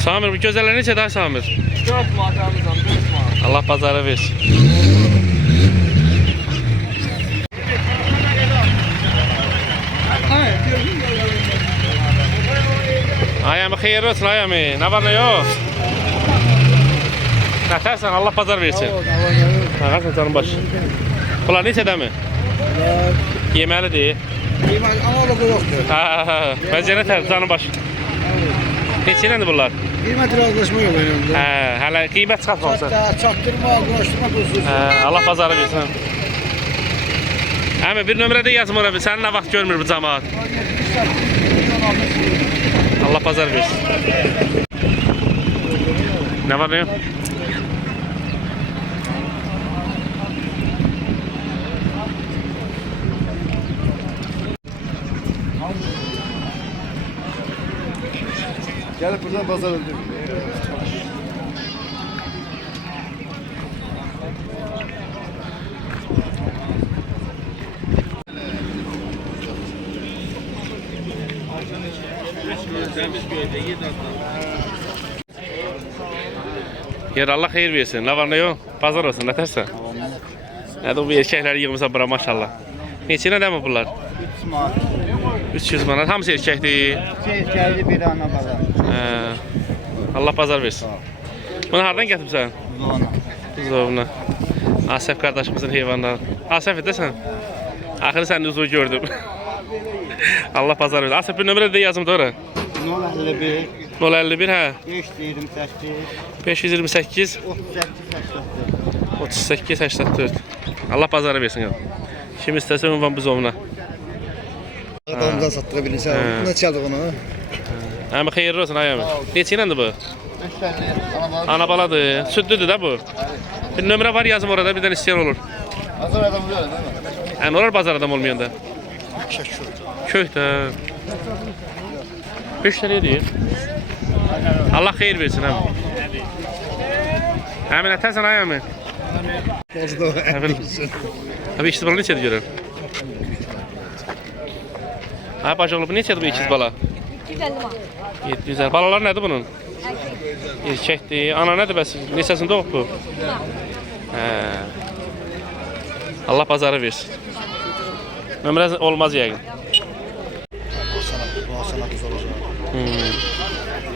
Samir, bu gözələr neçə daha Samir? 4 manatımızdan 4 manat. Allah bazarı versin. Ayağımı xeyirli olsun ayağımı. Ne var ne yok? Nətərsən, Allah bazar versin. Nətərsən canım baş. Bunlar neçədə mi? Yeməlidir. Yeməli, ama logo yoxdur. Məncə nətər canım baş. Neçə iləndir bunlar? Qiymət razılaşma yox önümdə. Hələ qiymət çıxartmamısan. Çatdırma, quraşdırma pulsuz. Allah bazarı versin. Əmi, bir nömrədə yazım ora bir. Sənin nə vaxt görmür bu cəmaat? Allah bazar versin. Ne var ne yok? Gelip buradan pazar öldüm. Yer Allah xeyir versin. Ne var ne yok? Pazar olsun. Ne tersen? Hadi bu erkekleri yığmışsa bura maşallah. Neçə nə mi bunlar? 3 manat. 300 manat. Hamısı erkekdir. Erkəkli bir ana bala. Allah pazar versin. Bunu hardan gətiribsən? Zona. Zovna. Asef kardeşimizin heyvanları. Asef edəsən? Axırı sənin uzuvu gördüm. Allah pazar versin. Asef bir nömrə də yazım da 051 051 hə. 528 528 38 84. Allah pazarı versin. Kim istəsə ünvan bu zovna. Adamdan sattıra bilirsən. Ne çaldı onu? Əmi xeyirli olsun ayağımı. Neçə iləndir bu? 3 tane Ana baladır. Süddüdür da bu. Bir nömrə var yazım orada, birdən istəyən olur. Azar adam böyle değil mi? Yəni olar bazar adam olmayanda. Kök də. 5 liraya deyir. Allah xeyir versin əmi. Əmi nətərsən ayağımı? Abi ikiz bala neçədir görəm? Ay bacıoğlu bu neçədir bu ikiz bala? 150 manat. 750. Balalar nədir bunun? Erkəkdir. Ana nədir bəs? Neçəsində olub bu? Allah bazarı versin. Nömrə olmaz yəqin.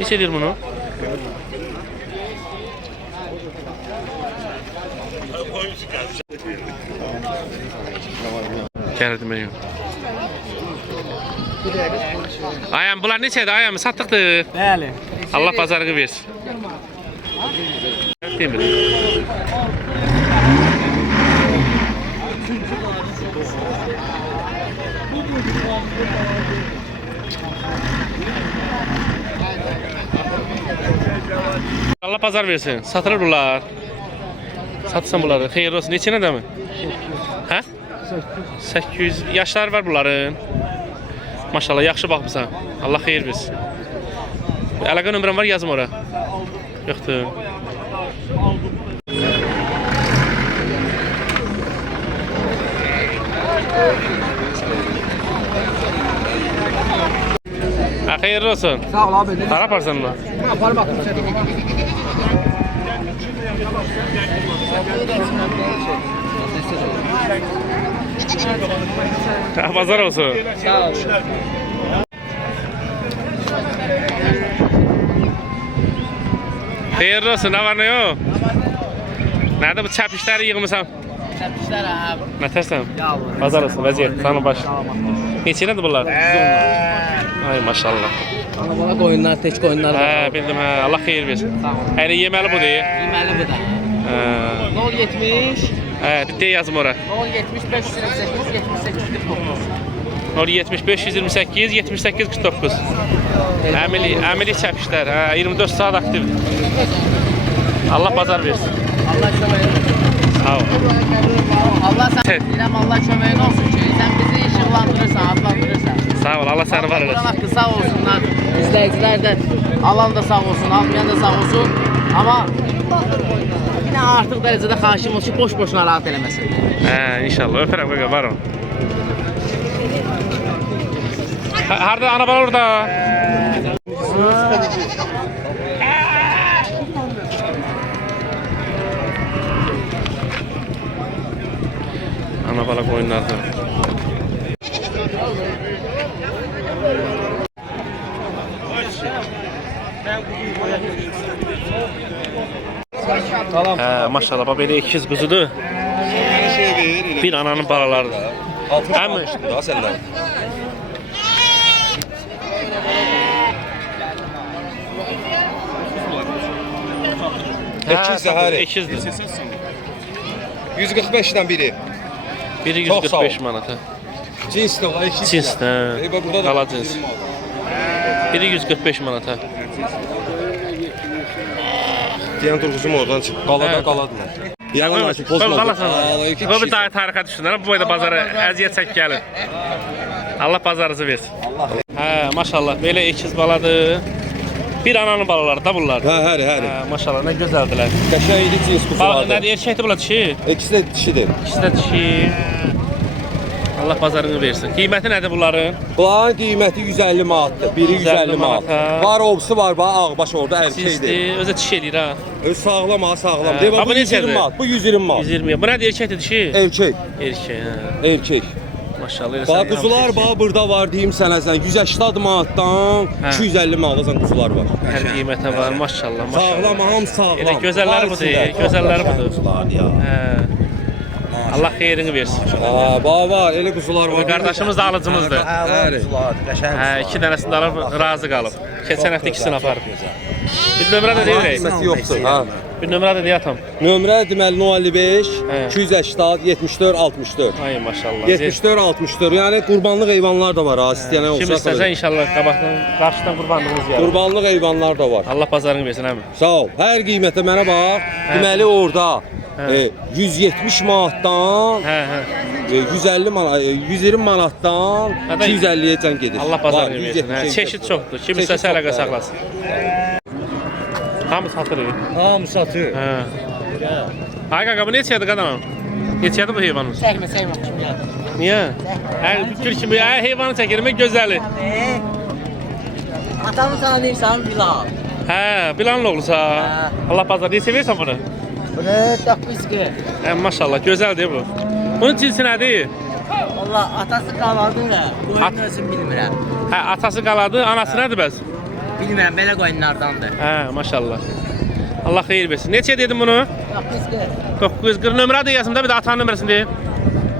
Neçə deyir bunu? Gəlirdim mən. Ayağım bunlar neçədir ayağımı satdıqdır. Bəli. Allah bazarını versin. Demir. Allah pazar versin. Satılır bunlar. Satsan bunları. Xeyirli olsun. Neçə nədə mi? Hə? 800 yaşları var bunların. Maşallah yaxşı baxmısan. Allah xeyir versin. Əlaqə nömrəm var yazım ora. Yoxdur. Xeyirli olsun. Sağ ol abi. Hara aparsan mı? Yaparım bak. Pazar olsun. Sağ ol. Xeyirli olsun, ne var ne yok? Nerede bu çəp işləri yığmışam? Çəp işlər abi. Nətərsən? Pazar olsun, vəziyyət, sana baş. Neçə nədir bunlar? Ay maşallah. Ana bala qoyunlar, tək qoyunlar var. Hə, bildim hə, Allah xeyir versin. Yəni yeməli budur. Yeməli bu da. 070 Hə, bir de yazım ora. 070 528 78 49. 070 528 78 49. Əmili çəp işlər, hə, 24 saat aktivdir. Allah pazar versin. Allah köməyin olsun. Sağ ol. Allah sən deyirəm, Allah köməyin olsun ki, sən bizi işıqlandırırsan, adlandırırsan. Sağ ol, Allah səni var eləsin. Allah sağ olsunlar. İzləyicilər də alan da sağ olsun, almayan da sağ olsun. Amma yine artıq dərəcədə xahişim olsun ki, boş-boş narahat eləməsin. Hə, inşallah. Öpərəm qaqa, var ol. Harada ana bala orada? Ana bala qoyunlardan. Maşallah baba belə ikiz quzudur. Bir ananın balalarıdır. 60 Həm daha səndən. İkiz zəhəri. İkizdir. 145'den biri. Biri Çox sağ ol. 145 manata. Cinsli var, eşit. Cins, hə. Eyvə burada da. Qala cins. Biri 145 manata. Deyən durğuzum oradan çıx. Qalada Hə. qaladılar. Yalan açı pozmadı. Qalasan. Bu bir daha tarixə düşdülər. Bu boyda bazara əziyyət çək gəlir. Allah bazarınızı versin. Allah. Hə, maşallah belə ikiz baladır. Bir ananın balaları da bunlar. Hə, həri. Hə, maşallah nə gözəldilər. Qəşəngli cins Bala quzulardır. nədir? Erkəkdir bunlar dişi? İkisi də dişidir. İkisi də dişi. Allah bazarını versin. Qiyməti nədir bunların? Bunların qiyməti 150 manatdır. Biri 150 manat. manata. Var obsu var, bax ağbaş orada erkəkdir. Sizdir, özə dişi eləyir ha. Öz sağlam ha, sağlam. Hə. Deyir Amma bu 120 neçədir? manat. Bu 120 manat. 120. Bu nədir? Erkəkdir dişi? Erkək, Erkək, hə. erkək. Maşallah. elə Bax sən quzular hamısı bax burada var deyim sənə sən 180 manatdan Hə. 250 manatdan quzular var. Hər qiymətə var, maşallah, maşallah. Sağlam, hamı sağlam. Elə gözəlləri budur, gözəlləri budur. Quzular ya. Hə. Allah xeyrini versin. Aa, bax var, elə quzular var. Qardaşımız da alıcımızdır. Bəli. Hə, iki dənəsini də alıb razı qalıb. Keçən həftə ikisini aparıb. Bir nömrə də deyirək. Qisməti yoxdur, ha. Bir nömrə də deyətam. Nömrə deməli 055 Hə. 280 74 64. Ay maşallah. 74 64. Yəni qurbanlıq heyvanlar da var ha, istəyənə Kim olsa. istəsə inşallah qabaqdan, qarşıdan qurbanlığımız gəlir. Qurbanlıq heyvanlar da var. Allah bazarını versin əmi. Sağ ol. Hər qiymətə mənə bax. Deməli orada 170 manatdan Hə, hə. 150 manat, 120 manatdan Hə, da- 250-yə can gedir. Allah bazarını Var, versin. Hə, 170-ə çeşid çoxdur. Kim Çeşid istəsə əlaqə çoxdur, hə. saxlasın. Hamı satır. Hamı satır. Hə. Ay qaqa bu neçədir qadanam? Neçədir bu heyvanımız? Çəkmə, çəkmə kimi ya. Niyə? Hər gül kimi hər heyvanı çəkirəm gözəli. Atamı tanıyırsan Bilal. Hə, Bilanın oğlusa. Hə. Allah bazar deyə sevirsən bunu? Bunu 900 Hə, maşallah gözəldir bu. Bunun cinsi nədir? Valla atası qaladı da, qoyun özüm bilmirəm. Hə, atası qaladı, anası nədir bəs? Bilmirəm, belə qoyunlardandır. Hə, maşallah. Allah xeyir versin. Neçə dedim bunu? 900 940 nömrə də yazım da bir də atanın nömrəsini deyim.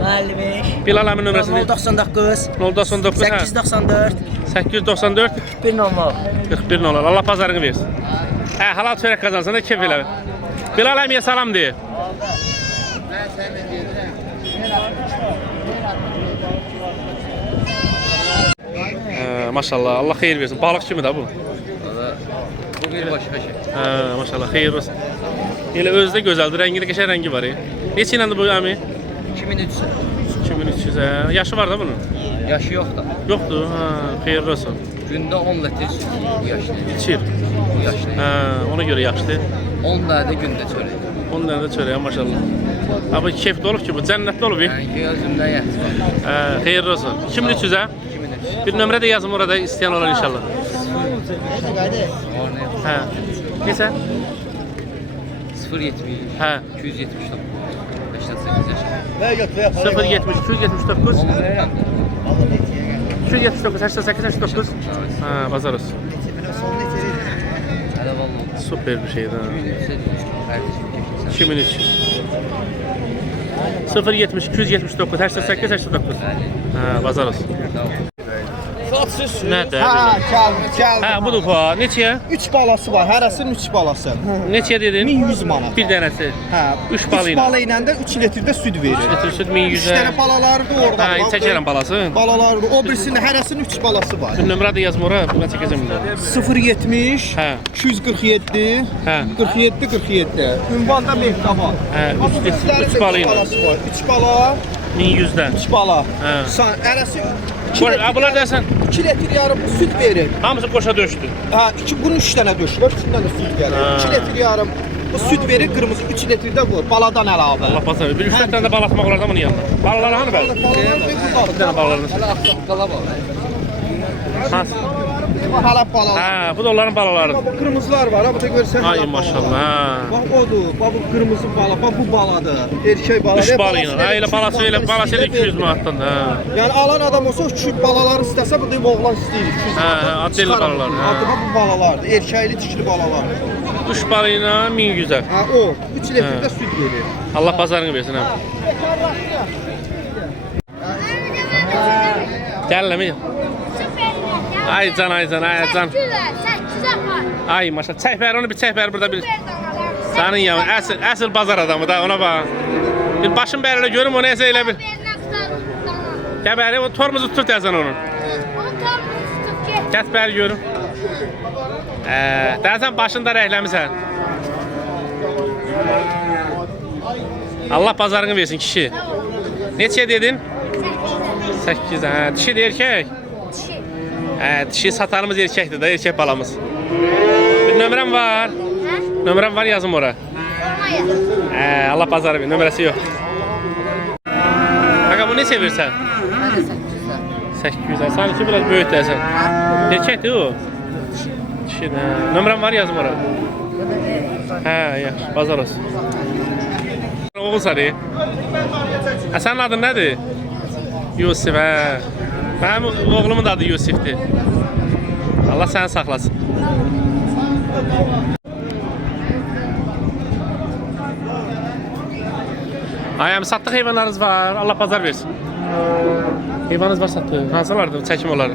55 Bilal əmin nömrəsini deyim. 099 099 hə. 894 894 1 nömrə. 41 nol. Allah pazarını versin. Hə, halal çörək qazansan da keyf elə. Bilal əmiyə salam de. Maşallah, Allah xeyir versin. Balıq kimi də bu. Bu bir başqa şey. Hə, maşallah, xeyir olsun. Elə özü də gözəldir, rəngi də qəşəng rəngi var. Neçə iləndir bu əmi? 2300. 2300 hə. Yaşı var da bunun? Yaşı yox da. Yoxdur, hə, xeyir olsun. Gündə 10 litr süt bu yaşlı. İçir. Bu yaşlı. Hə, ona görə yaxşıdır. 10 dənə də gündə çörək. 10 dənə də çörək, maşallah. Ha bu keyfli olub ki, bu cənnətli olub. Yəni özümdən yatır. Hə, xeyir olsun. 2300 hə? 2300. Bir nömrə də yazım orada istəyən olar inşallah. Hə. Neçə? 070 Hə. 279 88 yaş. 070 279 Onu verirəm. 279 88 89. Ha, bazar olsun. Hələ vallahi. Süper bir şeydi ha. 2300 2300. 070 279 88 89. Ha, bazar olsun. Nədir? Gəldi. Hə, budur bu. Neçəyə? 3 balası var, hərəsinin 3 balası. Neçəyə dedin? 1100 manat. Bir dənəsi. Hə, Üç balı 3 ilə. balı ilə də 3 litrdə süd verir. Litre süt 3 1100-ə. dənə balaları da orada. Hə, çəkərəm balası. Balaları da, o birisinin hərəsinin 3 balası var. Bir nömrə də yazım ora, mən çəkəcəm indi. 070 Hə. 247 Hə. 47 47. Ünvanda Mehtaban. Hə, üç balı ilə. 3 bala, 1100-dən. 3 bala. Hə. Hərəsi Bunlar desən 2 litr yarım süd verir. hamısı qoşa döşdü. Ha, bunun 3 dənə döşülür, 3 dənə süd gəlir. Ha. 2 litr yarım bu süd verir, qırmızı 3 litrdə bu, baladan əlavə. Allah pasar. Bir 3 dənə də bal atmaq olar da bunun yanında. Balaları hanı bəs? Balalar Bir dənə balalarını. Hələ axsaq qala var. Hansı? Bax hala balalar. Ha, bu da onların balaları. Bax bu kırmızılar var, ha bu da görsən. Ay maşallah. Ha. Bax odur, bax bu kırmızı bala, bax bu baladır. Erkək bala. Üç balıyla. Ha, elə balası elə 200 manatdan. Ha. Yəni alan adam olsa küçük balaları istəsə bu da oğlan istəyir. 200 Ha, manatdan. adlı balalar, ha. Adı bu balalardır. Erkəkli tikli balalar. 3 balıyla 1100'e. Ha o 3 litrdə süd verir. Allah pazarını versin ha. Gəlləmi. Ay can, ay can, ay can. 800'e var. Ay maşallah. Çəkbər onu bir çəkbər burada bir. Sənin yanın əsl bazar adamı da ona bax. Bir başın bərilə görüm o nəsə elə bir. Gəbəri o tormuzu tut dəzən onun. Gət bəri görüm. Dəzən başında rəhləmisən. Allah pazarını versin kişi. Neçə dedin? 8. Ha, dişi de erkek. Dişi satarımız erkektir da erkek balamız. Bir nömrəm var. Nömrəm var yazım ora. Allah pazarı bir nömrəsi yox. Baqa bu neçə versən? 800. Sanki biraz böyük dəsən. Erkekdir o. Dişi də. Nömrəm var yazım ora. Hə, yaxşı, bazar olsun. Oğul sarı. Sənin adın nədir? Yusif, hə. Mənim oğlumun da adı Yusifdir. Allah səni saxlasın. Ayam satdıq heyvanlarınız var. Allah pazar versin. Heyvanınız var satdıq. Hansılardır çəkim onları?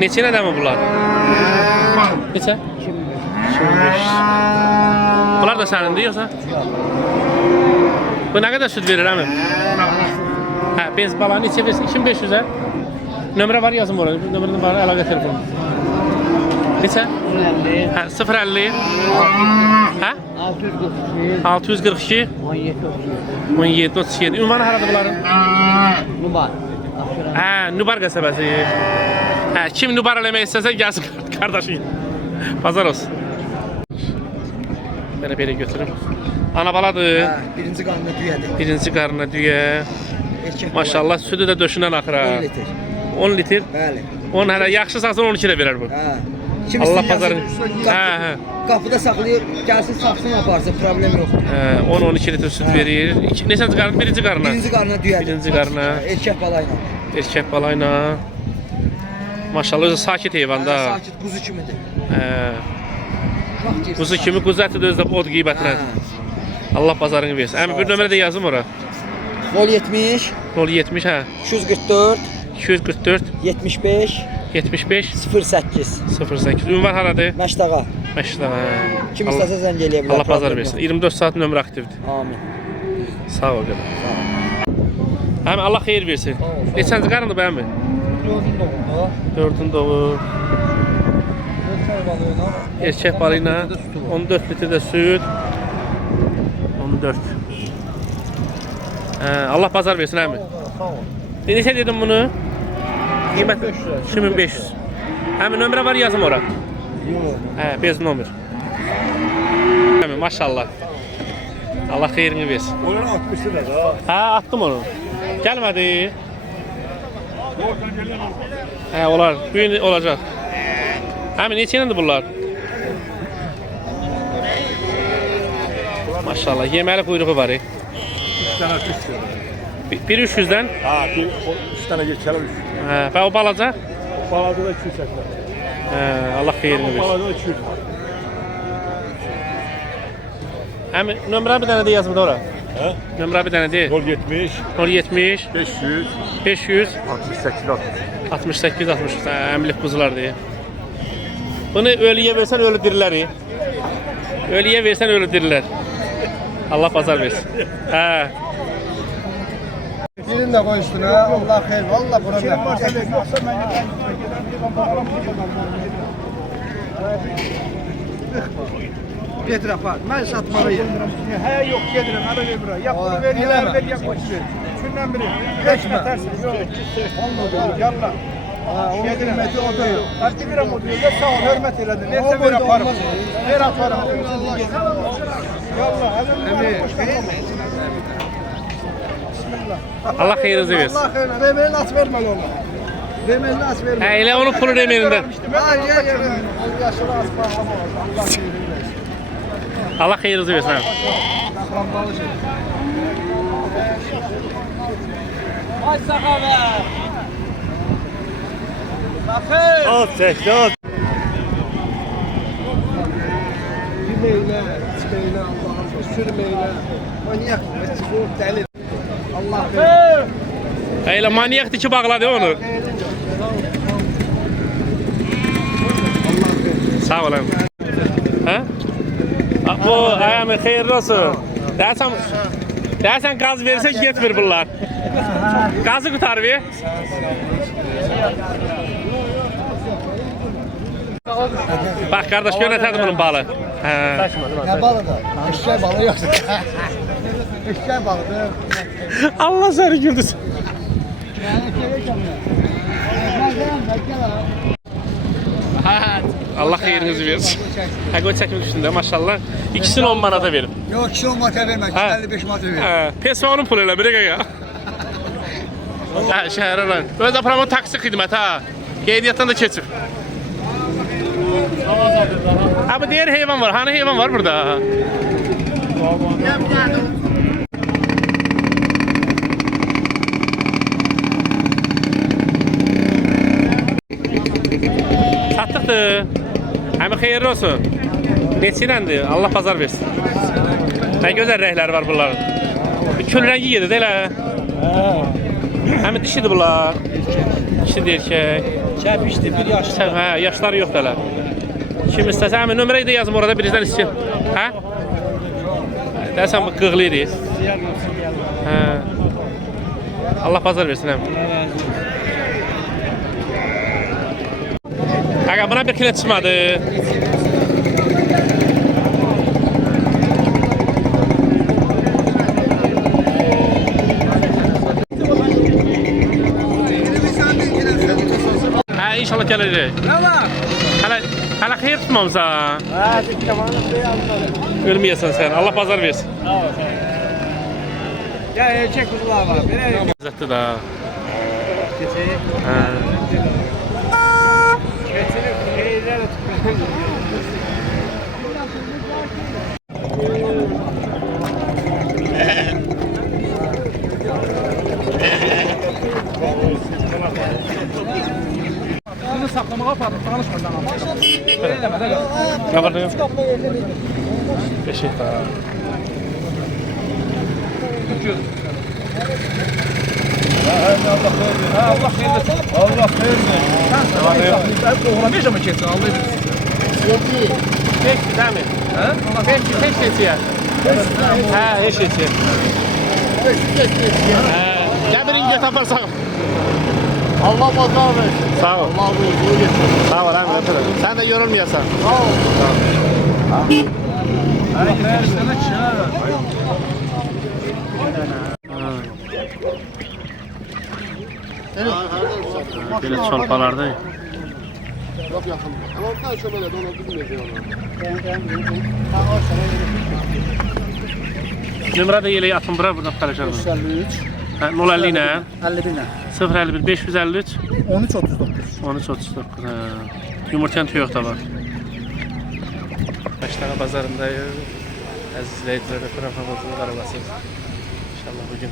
Neçə nədəmi bunlar? Neçə? 2500. Bunlar da sənindir yoxsa? Bu nə qədər süd verir əmim? Hə, bez balanı neçə versin? 2500-ə. Nömrə var yazım oraya. Nömrənin var, əlaqə telefonu. Neçə? 050. Hə, 050. Hə? 642. 1737. Ünvanı haradır bunların? Nubar. Hə, Nubar qəsəbəsi. Hə, kim Nubar eləmək istəsə gəlsin qardaşın. Pazar olsun. Mənə belə götürüm. Ana baladır. Ha, birinci qarnına düyədir. Birinci qarnına düyə. Erkək Maşallah südü də döşündən axır ha. 10 litr. 10 litr. Bəli. 10 hələ yaxşı saxsan 12 də verər bu. Ha. Kim Allah istəyir pazarı. yazın, Hə. Qapıda saxlayır, gəlsin saxsın aparsın, problem yoxdur. 10-12 litr süd verir. Neçənci qarnı? Birinci qarnına. Birinci qarnına düyədir. Birinci qarnına. Erkək balayla. Erkək balayla. Maşallah özü sakit heyvanda. Sakit quzu kimidir. Quzu kimi quzu əti də özü də od qiybətinədir. Allah pazarını versin. Əmi bir nömrə də yazım ora. 070 070 hə. 244 244 75 75 08 08. Ünvan haradır? Məşdağa. Məşdağa. Kim istəsə zəng eləyə bilər. Allah pazar versin. 24 saat nömrə aktivdir. Amin. Sağ ol qədər. Həmi Allah xeyir versin. Neçənci qarındır bu əmi? 4-ün doğur. Erkək balıyla 14 litr də süd. 14. Allah pazar versin əmi. Neçə dedim bunu? Qiymət 2500. Əmi nömrə var yazım ora. Hə, bez nömr. Əmi maşallah. Allah xeyrini versin. Onu atmışsın da. Hə, attım onu. Gəlmədi. Hə, olar. Bu gün olacaq. Əmi neçə ildir bunlar? Maşallah, yeməli quyruğu var. 3 tane kuş. Bir 300'dən? Ha, 3 tane geçelim. Hə, və o balaca? Balada da 200 hektar. Hə, Allah xeyrini versin. Balada da 200 var. Əmi, nömrə bir dənə də yazım da ora. Hə? Nömrə bir dənə deyil. 070 070 500 500 68 68 60. Əmlik quzular deyil. Bunu ölüyə versən ölü dirilər. Ölüyə versən ölü dirilər. Allah pazar versin. Hə. Birini də qoy üstünə. Allah xeyir. Valla bura bir varsa Getir apar. Mən satmalıyım. Hə yox gedirəm, hələ ver bura. Ya bunu ver, ya ver, ya qoç ver. Üçündən biri. Keçmə tərsən. Yox. Yallah. O hürməti o da yox. Mən bilirəm o deyir. Sağ ol, hörmət elədin. Versə ver aparım. Ver aparım. Yallah, hələ Allah xeyrinizi versin. Allah xeyir. Verməyin at verməli olma. Vermez nasıl vermez? Elə onun pulu deməyəndə. Ha gel gel. O yaşlı az pahalı var. Allah xeyrini versin. Allah xeyirinizi versin. Hə. Qambalı şey. Ay Səxavət. At çəkdi, at. Yemeyle, içmeyle, Allah'ım sürmeyle. Manyak, bu deli. Allah versin. Elə manyakdır ki, bağladı onu. Sağ olun. Hə? Bu ayağımı xeyirli olsun. Dersen gaz verirsen getmir bunlar. Gazı kurtar bir. Bak kardeş yönetedim bunun balı. He. Ne balı da? Eşeğe balı yoksa. Eşeğe balıdır. Allah seni güldürsün. Allah xeyrinizi versin. Ha qoy çəkmək üstündə maşallah. İkisini 10 manata verim. Yok kişi 10 manata vermek, Ha. 55 manata ver. Hə, PSO-nun pulu elə bir ya. Hə, şəhərə lan. Öz aparamın taksi xidməti ha. Qeydiyyatdan da keçib. Abi diğer heyvan var. Hani heyvan var burada? Sattıqdır. Həmi xeyirli olsun. Neçiləndir? Allah pazar versin. Nə gözəl rəhləri var bunların. Kül rəngi gedir elə. Həmi dişidir bunlar. Dişidir erkək. Çəpişdi, bir yaşlı. Hə, yaşları yoxdur hələ. Kim istəsə həmi nömrəyi də yazım orada birizdən istəyir. Hə? Dəsən bu qığlı idi. Hə. Allah pazar versin həmi. Aga buna bir kilo çıxmadı. Hə, inşallah gələcək. Hələ xeyir tutmamıza. Ölməyəsən sən. Allah pazar versin. Ya erkek kuzular var. Zətdir da. Geçeyim. Hə. Geçelim. Heyler Bunu saklamağa apardım. Tanışmadan ama. Öyle deme de. Ne var ne yok? Beşik daha. Allah hayırlı. Allah hayırlı. Sen doğramayacak mı kesin? Allah bilir. Tek değil mi? He? Tek seçiyor. Ha, eş seçiyor. Gel bir ince taparsak. Allah pazar versin. Sağ ol. Allah buyurduğu getir. Sağ ol abi. Sen de yorulmuyorsan. Sağ ol. Böyle çolpalarda. Yok yakın. Ama bir tane şöyle de onu bilmeyeceğim. Nömrə də yeleyi atın bura buradan paylaşalım. 53, Ha, 050 ilə 51 ne? 051 553 13 39. 1339. Ha. Yumurtayan tüyoq da var. Başlağa bazarındayız. Əziz izləyicilər, proqramımızın qarabası. İnşallah bugün